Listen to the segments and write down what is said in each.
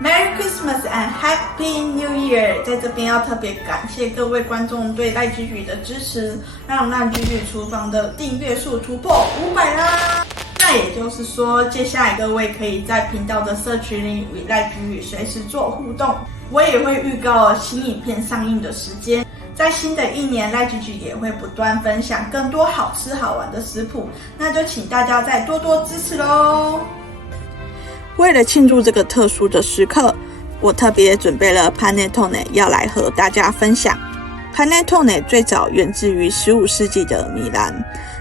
Merry Christmas and Happy New Year！ 在这边要特别感谢各位观众对赖居居的支持，让赖居居厨房的订阅数突破500啦！那也就是说，接下来各位可以在频道的社群里与赖居居随时做互动，我也会预告新影片上映的时间。在新的一年，赖居居也会不断分享更多好吃好玩的食谱，那就请大家再多多支持咯！为了庆祝这个特殊的时刻，我特别准备了 Panettone 要来和大家分享。Panettone 最早源自于15世纪的米兰，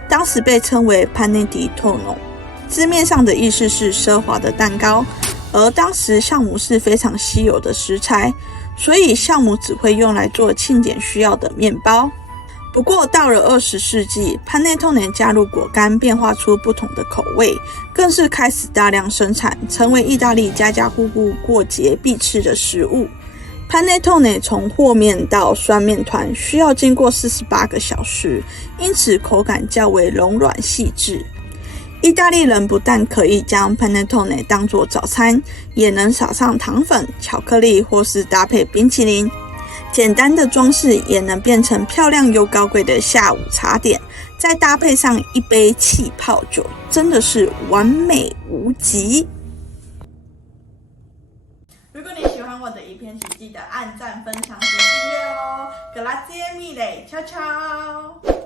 当时被称为 Pane di Tonno， 字面上的意思是奢华的蛋糕，而当时酵母是非常稀有的食材，所以酵母只会用来做庆典需要的面包。不过到了20世纪 Panettone 加入果干，变化出不同的口味，更是开始大量生产，成为意大利家家户户过节必吃的食物。Panettone 从和面到酸面团需要经过48个小时，因此口感较为柔软细致。意大利人不但可以将 Panettone 当作早餐，也能撒上糖粉、巧克力或是搭配冰淇淋。简单的装饰也能变成漂亮又高贵的下午茶点，再搭配上一杯气泡酒，真的是完美无极。如果你喜欢我的影片，请记得按赞、分享及订阅哦。Grazie mille， ciao ciao。